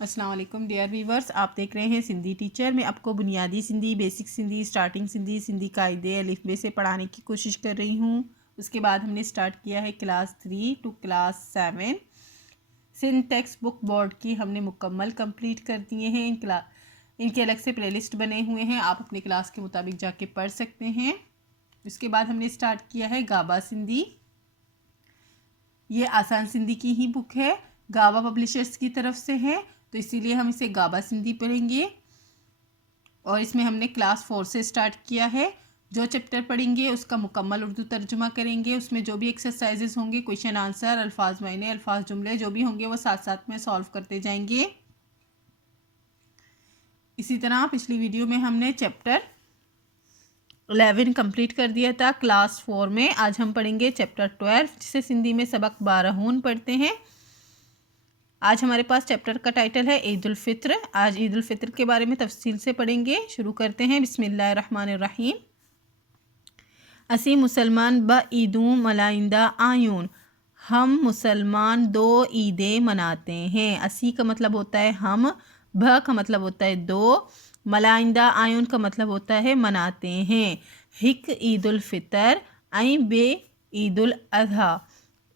अस्सलाम वालेकुम dear viewers, आप देख रहे हैं सिंधी टीचर। मैं आपको बुनियादी सिंधी, बेसिक सिंधी, स्टार्टिंग सिंधी, सिंधी कायदे अलिफ-बे से पढ़ाने की कोशिश कर रही हूँ। उसके बाद हमने स्टार्ट किया है class 3 to class 7। Sindh textbook board की हमने मुकम्मल कंप्लीट कर दिए हैं। इनके अलग से प्लेलिस्ट बने हुए हैं, आप अपने क्लास के मुताबिक जाके पढ़ सकते हैं। उसके बाद हमने स्टार्ट किया है गाबा सिंधी। ये आसान सिंधी की ही बुक है, गाबा पब्लिशर्स की तरफ से है, तो इसीलिए हम इसे गाबा सिंधी पढ़ेंगे। और इसमें हमने क्लास 4 से स्टार्ट किया है। जो चैप्टर पढ़ेंगे उसका मुकम्मल उर्दू तर्जुमा करेंगे। उसमें जो भी एक्सरसाइजेस होंगे, क्वेश्चन आंसर, अल्फाज मायने, अल्फाज जुमले जो भी होंगे वो साथ साथ में सॉल्व करते जाएंगे। इसी तरह पिछली वीडियो में हमने चैप्टर 11 कंप्लीट कर दिया था क्लास 4 में। आज हम पढ़ेंगे चैप्टर 12, जिसे सिंधी में सबक 12 पढ़ते हैं। आज हमारे पास चैप्टर का टाइटल है ईद उल फित्र। आज ईद उल फित्र के बारे में तफसील से पढ़ेंगे। शुरू करते हैं। बिस्मिल्लाहिर्रहमानिर्रहीम। असी मुसलमान ब ईदूं मलाइंदा आयून। हम मुसलमान 2 ईदें मनाते हैं। असी का मतलब होता है हम, ब का मतलब होता है 2, मलाइंदा आयून का मतलब होता है मनाते हैं। हिक ईद उल फितर आई बे ईद उल अज़हा।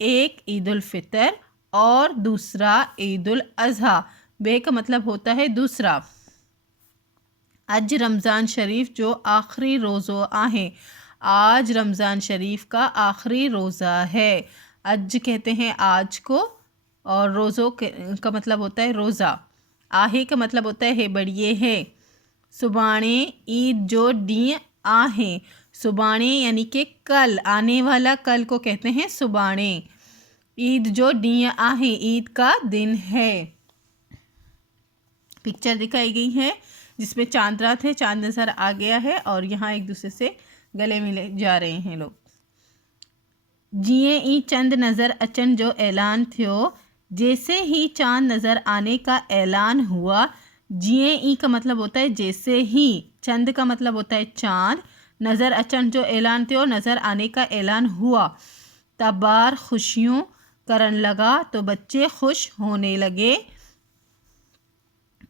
एक ईद उल फितर और दूसरा ईद उल अज़हा। बे का मतलब होता है दूसरा। अज रमज़ान शरीफ जो आखिरी रोज़ो आहे। आज रमज़ान शरीफ का आखिरी रोज़ा है। अज कहते हैं आज को, और रोज़ो का मतलब होता है रोज़ा। आहे का मतलब होता है बढ़िए है। सुबाणे ईद जो डी आहे। सुबाणे यानी कि कल, आने वाला कल को कहते हैं सुबाणे। ईद जो डी आहे, ईद का दिन है। पिक्चर दिखाई गई है जिसमें चांद रात है, चांद नज़र आ गया है और यहाँ एक दूसरे से गले मिले जा रहे हैं लोग। जिए ई चंद नज़र अचन जो ऐलान थियो। जैसे ही चांद नज़र आने का ऐलान हुआ। जिए ई का मतलब होता है जैसे ही, चंद का मतलब होता है चांद, नज़र अचन जो ऐलान थियो, नज़र आने का ऐलान हुआ। तबार खुशियों करन लगा, तो बच्चे खुश होने लगे।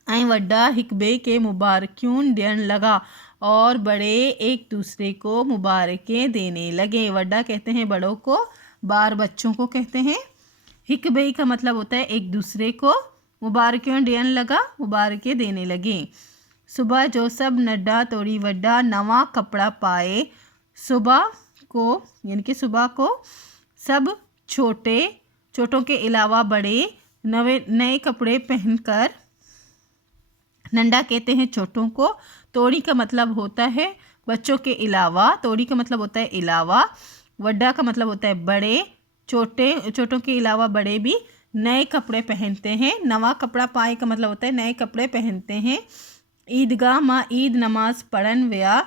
ऐं वड्डा हिकबे के मुबारक्यून देन लगा, और बड़े एक दूसरे को मुबारकें देने लगे। वड्डा कहते हैं बड़ों को, बार बच्चों को कहते हैं। हिकबे का मतलब होता है एक दूसरे को, मुबारक्यून देन लगा, मुबारकें देने लगे। सुबह जो सब नड्डा तोड़ी वड्डा नवा कपड़ा पाए। सुबह को यानी कि सुबह को सब छोटों के अलावा बड़े नए कपड़े पहनकर। नंडा कहते हैं छोटों को। तोड़ी का मतलब होता है बच्चों के अलावा, तोड़ी का मतलब होता है अलावा। वड्डा का मतलब होता है बड़े। छोटों के अलावा बड़े भी नए कपड़े पहनते हैं। नवा कपड़ा पाए का मतलब होता है नए कपड़े पहनते हैं। ईदगाह माँ ईद नमाज पढ़न वया।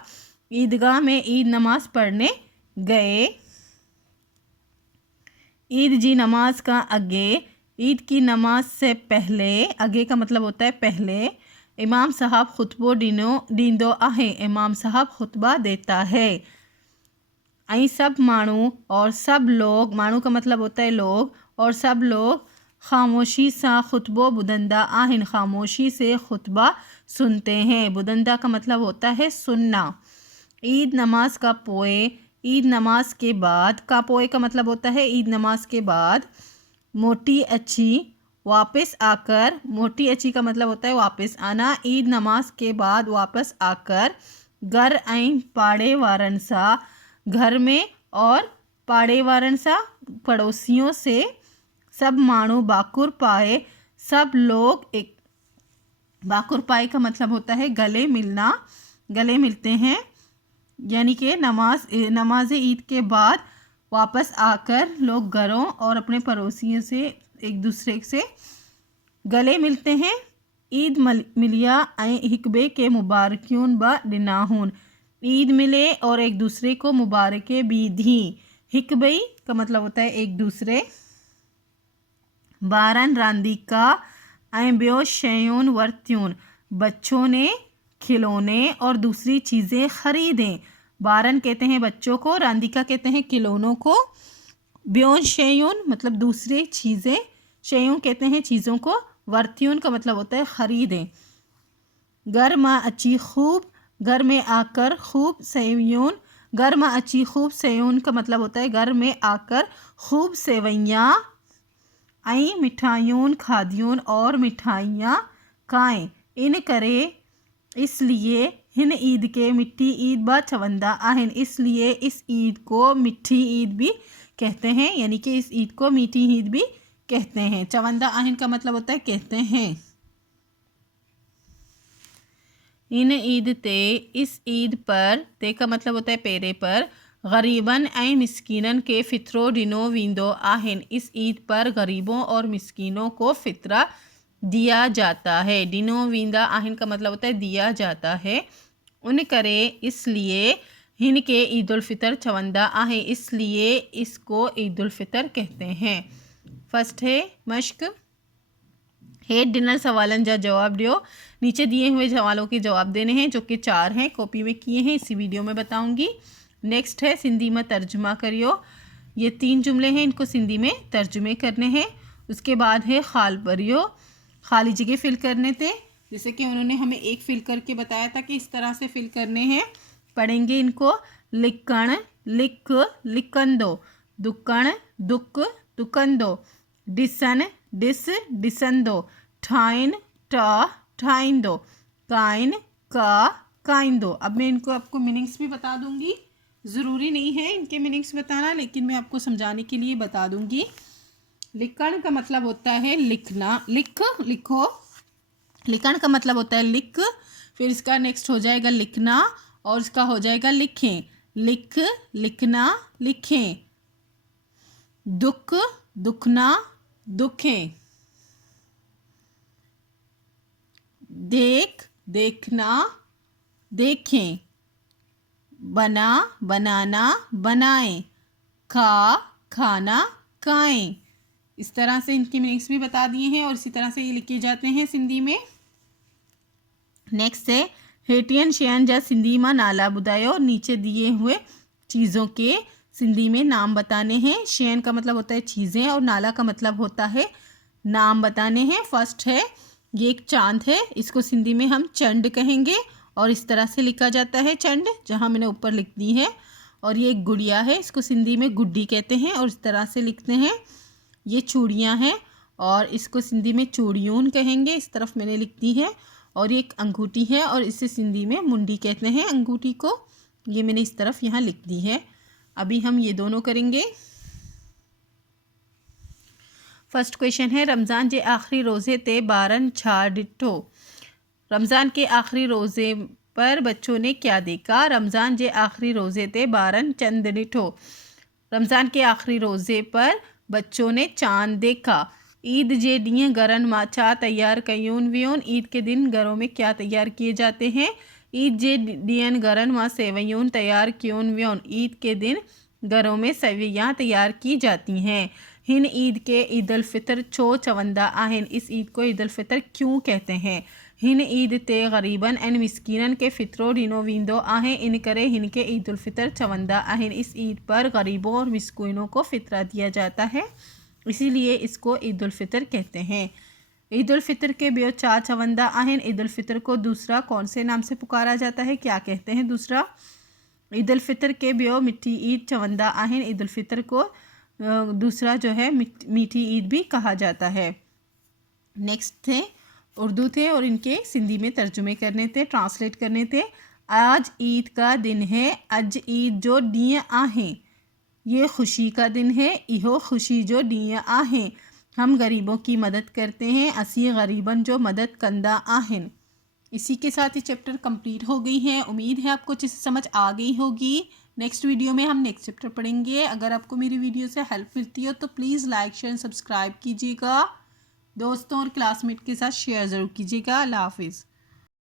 ईदगाह में ईद नमाज पढ़ने गए। ईद जी नमाज का अगे। ईद की नमाज से पहले, अगे का मतलब होता है पहले। इमाम साहब खुतबो दींदो आहे। इमाम साहब खुतबा देता है। आई सब मानू और सब लोग, मानू का मतलब होता है लोग, और सब लोग खामोशी सा खुतबो बुदंदा आहिन। खामोशी से खुतबा सुनते हैं। बुदंदा का मतलब होता है सुनना। ईद नमाज का पोए। ईद नमाज के बाद, का पोए का मतलब होता है ईद नमाज के बाद। मोटी अच्छी वापस आकर। मोटी अच्छी का मतलब होता है वापस आना। ईद नमाज के बाद वापस आकर। घर ऐं पाड़े वारन सा, घर में और पाड़े वारन सा पड़ोसियों से। सब मानू बाकुर पाए, सब लोग एक। बाकुर पाए का मतलब होता है गले मिलना, गले मिलते हैं। यानी कि नमाज ईद के बाद वापस आकर लोग घरों और अपने पड़ोसियों से एक दूसरे से गले मिलते हैं। ईद मिलिया ऐं हिकबे के मुबारक्यून ब दिनाहून। ईद मिले और एक दूसरे को मुबारकें भी दी। हिकबई का मतलब होता है एक दूसरे। बारन रांदी का ऐं ब्यो शयून वर्त्यून। बच्चों ने खिलौने और दूसरी चीज़ें खरीदें। बारन कहते हैं बच्चों को, रांदिका कहते हैं खिलौनों को। ब्योन शयून मतलब दूसरी चीज़ें, शयून कहते हैं चीज़ों को, वर्त्यून का मतलब होता है ख़रीदें। घर में अच्छी खूब, घर में आकर खूब सेवयून, घर में अच्छी खूब सेवयून का मतलब होता है घर में आकर खूब सेवैयाँ, आई मिठाइयों खादियों और मिठाइयाँ खाएं, इन करे इसलिए हिन ईद के मिठी ईद ब चवंदा आहन, इसलिए इस ईद को मिठी ईद भी कहते हैं, यानी कि इस ईद को मीठी ईद भी कहते हैं। चवंदा आहन का मतलब होता है कहते हैं। इन ईद ते, इस ईद पर, ते का मतलब होता है पेरे पर, गरीबन ऐ मिस्कीनन के फित्रो डिनो विंदो आहन, इस ईद पर गरीबों और मिस्कीनों को फित्रा दिया जाता है। डिनो विंदा आहन का मतलब होता है दिया जाता है। उन करे इसलिए हिन के ईद उल फितर चवंदा आहे, इसलिए इसको ईद उल फितर कहते हैं। फर्स्ट है मश्क। हेड डिनर सवालन जा जवाब दियो। नीचे दिए हुए सवालों के जवाब देने हैं जो कि 4 हैं, कॉपी में किए हैं, इसी वीडियो में बताऊंगी। नेक्स्ट है सिंधी में तर्जुमा करियो। ये 3 जुमले हैं, इनको सिंधी में तर्जुमे करने हैं। उसके बाद है खाल भरियो, खाली जगह फिल करने थे, जैसे कि उन्होंने हमें एक फिल करके बताया था कि इस तरह से फिल करने हैं। पढ़ेंगे इनको। लिखण लिख लिखंदो, दुकण दुक दुकंदो, डिसन डिस डिसंदो, ठाइन टा ठाइंदो, काइन का काइंदो। अब मैं इनको आपको मीनिंग्स भी बता दूंगी, ज़रूरी नहीं है इनके मीनिंग्स बताना, लेकिन मैं आपको समझाने के लिए बता दूंगी। लिखण का मतलब होता है लिखना, लिख लिखो। लिखण का मतलब होता है लिख, फिर इसका नेक्स्ट हो जाएगा लिखना और इसका हो जाएगा लिखें। लिख लिखना लिखें। दुख दुखना दुखें। देख देखना देखें। बना बनाना बनाएं। खा खाना खाएं। इस तरह से इनकी मीनिंग्स भी बता दिए हैं और इसी तरह से ये लिखे जाते हैं सिंधी में। नेक्स्ट है हेटियन शयन जा सिंधी में नाला बुधायो। नीचे दिए हुए चीज़ों के सिंधी में नाम बताने हैं। शयन का मतलब होता है चीज़ें और नाला का मतलब होता है नाम बताने हैं। फर्स्ट है ये एक चांद है, इसको सिंधी में हम चंड कहेंगे और इस तरह से लिखा जाता है चंड, जहाँ मैंने ऊपर लिख दी है। और ये एक गुड़िया है, इसको सिंधी में गुड्डी कहते हैं और इस तरह से लिखते हैं। ये चूड़ियाँ हैं और इसको सिंधी में चूड़ियून कहेंगे, इस तरफ मैंने लिख दी है। और ये एक अंगूठी है और इसे सिंधी में मुंडी कहते हैं अंगूठी को, ये मैंने इस तरफ यहाँ लिख दी है। अभी हम ये दोनों करेंगे। फर्स्ट क्वेश्चन है रमज़ान जे आखिरी रोज़े ते बारन छा डिठो। रमज़ान के आखिरी रोज़े पर बच्चों ने क्या देखा। रमज़ान जे आखिरी रोज़े ते बारन चंद डिठो। रमज़ान के आखिरी रोज़े पर बच्चों ने चांद देखा। ईद जे ॾींहुं घरनि मां छा तैयार कयूं वियूं। ईद के दिन घरों में क्या तैयार किए जाते हैं। ईद जे ॾींहं घरनि मां सेवयूं तैयार क्यों वियूं। ईद के दिन घरों में सेवैयाँ तैयार की जाती हैं। हिन ईद के ईद उल फितर छो चवंदा आहिन। इस ईद को ईद उल फितर क्यों कहते हैं। हिन ईद ते गरीबन ऐं मिस्कीनन के फितरो ॾिनो वेंदो आहे, इन करे हिन के ईद उल फितर चवंदा आहिन। इस ईद पर गरीबों और मिस्कीनों को फितरा दिया जाता है, इसीलिए इसको ईद उल फितर कहते हैं। ईद उल फितर के ॿियो छा चवंदा आहिन। ईद उल फितर को दूसरा कौन से नाम से पुकारा जाता है, क्या कहते हैं दूसरा। ईद उल फितर के ॿियो मिठी ईद चवंदा आहिन। ईद उल फितर को दूसरा जो है मीठी ईद भी कहा जाता है। नेक्स्ट थे उर्दू थे और इनके सिंधी में तर्जुमे करने थे, ट्रांसलेट करने थे। आज ईद का दिन है, अज ईद जो ॾींहुं आहे। ये खुशी का दिन है, इहो खुशी जो ॾींहुं आहे। हम गरीबों की मदद करते हैं, असी गरीबन जो मदद कंदा आहिन। इसी के साथ ही चैप्टर कंप्लीट हो गई है। उम्मीद है आपको अच्छे से समझ आ गई होगी। नेक्स्ट वीडियो में हम नेक्स्ट चैप्टर पढ़ेंगे। अगर आपको मेरी वीडियो से हेल्प मिलती हो तो प्लीज़ लाइक शेयर सब्सक्राइब कीजिएगा। दोस्तों और क्लासमेट के साथ शेयर ज़रूर कीजिएगा। अल्लाह हाफिज़।